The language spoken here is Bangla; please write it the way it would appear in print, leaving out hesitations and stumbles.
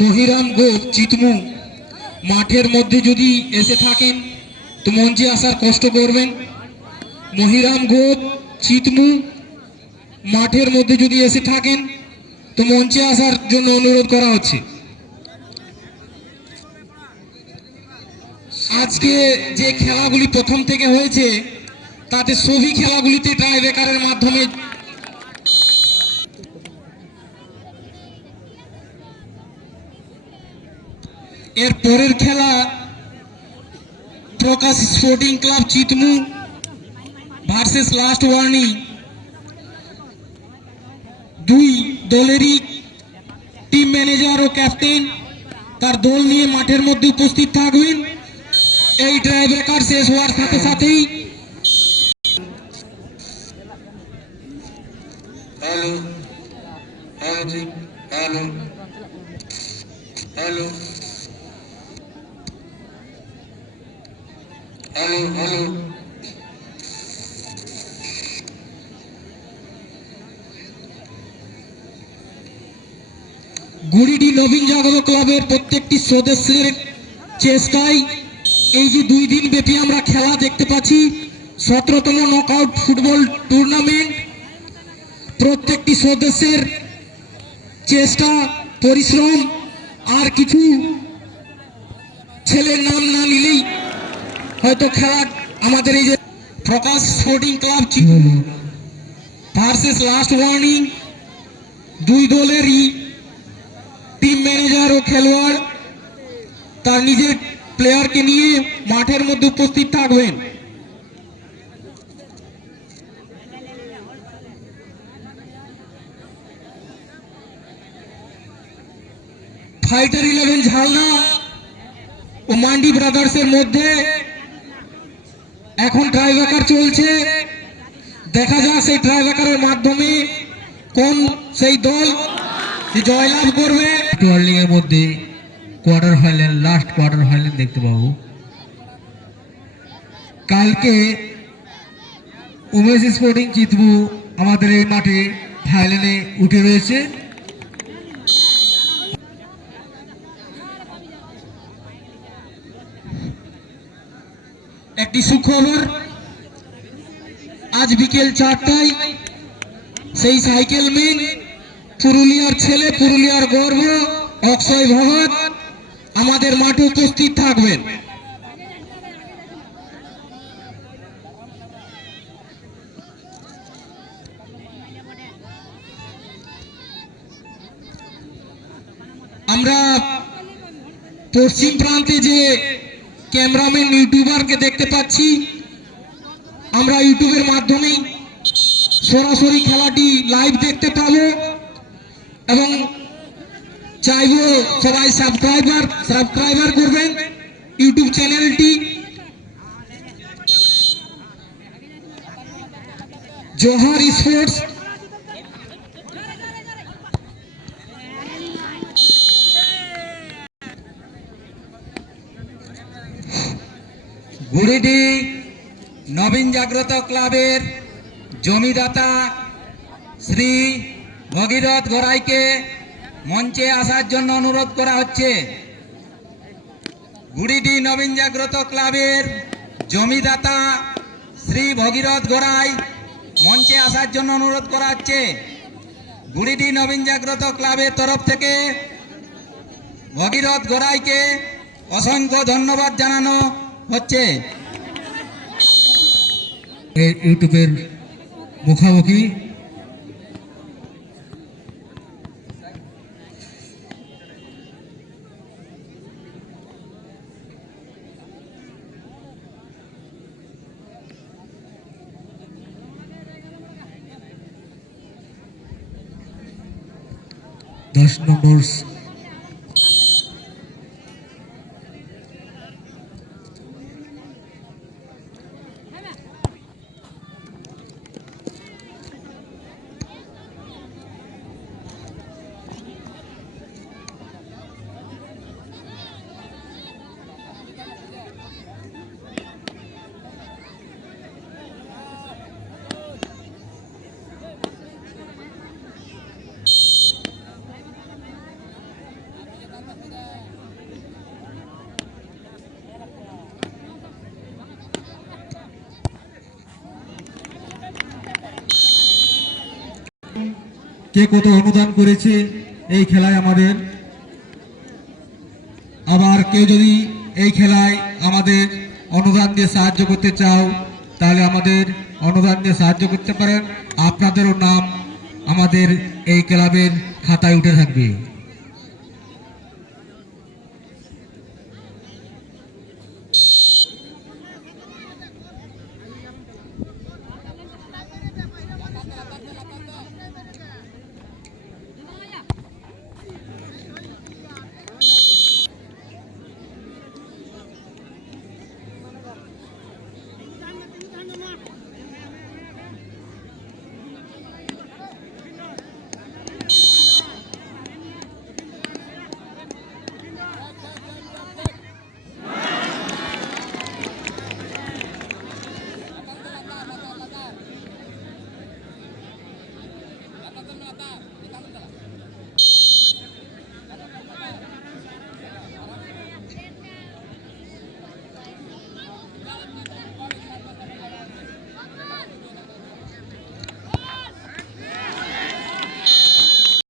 মহিরাম গোপ চিতমু মাঠের মধ্যে যদি এসে থাকেন তো মঞ্চে আসার কষ্ট করবেন। মহিরাম গোপ চিতমু মাঠের মধ্যে যদি এসে থাকেন তো মঞ্চে আসার জন্য অনুরোধ করা হচ্ছে। আজকে যে খেলাগুলি প্রথম থেকে হয়েছে তাতে সবই খেলাগুলিতে টাই ব্রেকারের মাধ্যমে এর পরের খেলা প্রকাশ স্পোর্টিং ক্লাব চিতমু ভার্সেস লাস্ট ওয়ার্নিং। দুই দলেরই টিম ম্যানেজার ও ক্যাপ্টেন তার দল নিয়ে মাঠের মধ্যে উপস্থিত থাকবেন। এই টাই ব্রেকার শেষ হওয়ার সাথে সাথেই hello hello hello hello hello hello গুড়িডি নবীন জাগরণ ক্লাবের প্রত্যেকটি সদস্যের চেষ্টায় এই যে 2 দিন ব্যাপী আমরা খেলা দেখতে পাচ্ছি 17তম নকআউট ফুটবল টুর্নামেন্ট। প্রত্যেকটি সদস্যের চেষ্টা পরিশ্রম আর কিছু ছেলের নাম না নিলেই হয়তো খেলা আমাদের এই যে Prakash sporting club versus last warning. দুই দলেরই টিম ম্যানেজার ও খেলোয়াড় তার নিজের প্লেয়ারকে নিয়ে মাঠের মধ্যে উপস্থিত থাকবেন। ফাইটার 11 ঝালনা ও মান্ডি ব্রাদার্সের মধ্যে এখন টাই ব্রেকার চলছে। দেখা যাক সেই টাই ব্রেকারের মাধ্যমে কোন সেই দল জয়লাভ করবে। লিগ এর মধ্যে quarter final last quarter final দেখতে পাবো। কালকে উমেশ স্পোর্টিং চিতমু আমাদের এই মাঠে ফাইনালে উঠে রয়েছে। একটি সুখবর, আজ বিকেল 4টায় সেই সাইকেল ম্যান পুরুলিয়ার ছেলে পুরুলিয়ার গর্ব অক্ষয় ভগত আমাদের মাঠে উপস্থিত থাকবেন। আমরা পশ্চিম প্রান্তে যে ক্যামেরাম্যান ইউটিউবারকে দেখতে পাচ্ছি, আমরা ইউটিউবের মাধ্যমেই সরাসরি খেলাটি লাইভ দেখতে পাবো এবং চাইবো সবাই সাবস্ক্রাইবার করবেন ইউটিউব চ্যানেলটি। জোহার স্পোর্টস। গুড়িডি নবীন জাগ্রত ক্লাবের জমিদাতা শ্রী ভগীরথ গড়াইকে মঞ্চে আসার জন্য অনুরোধ করা হচ্ছে। গুড়িডি নবীন জাগ্রত ক্লাবের জমিদাতা শ্রী ভগীরথ গড়াই মঞ্চে আসার জন্য অনুরোধ করা হচ্ছে। গুড়িডি নবীন জাগ্রত ক্লাবের তরফ থেকে ভগীরথ গড়াইকে অসংখ্য ধন্যবাদ জানানো হচ্ছে। ইউটিউবের মুখামুখি दस नंबर কে কত অনুদান করেছে এই খেলায় আমাদের। আবার কেউ যদি এই খেলায় আমাদের অনুদান দিয়ে সাহায্য করতে চাও তাহলে আমাদের অনুদান দিয়ে সাহায্য করতে পারেন। আপনাদেরও নাম আমাদের এই ক্লাবের খাতায় উঠে থাকবে।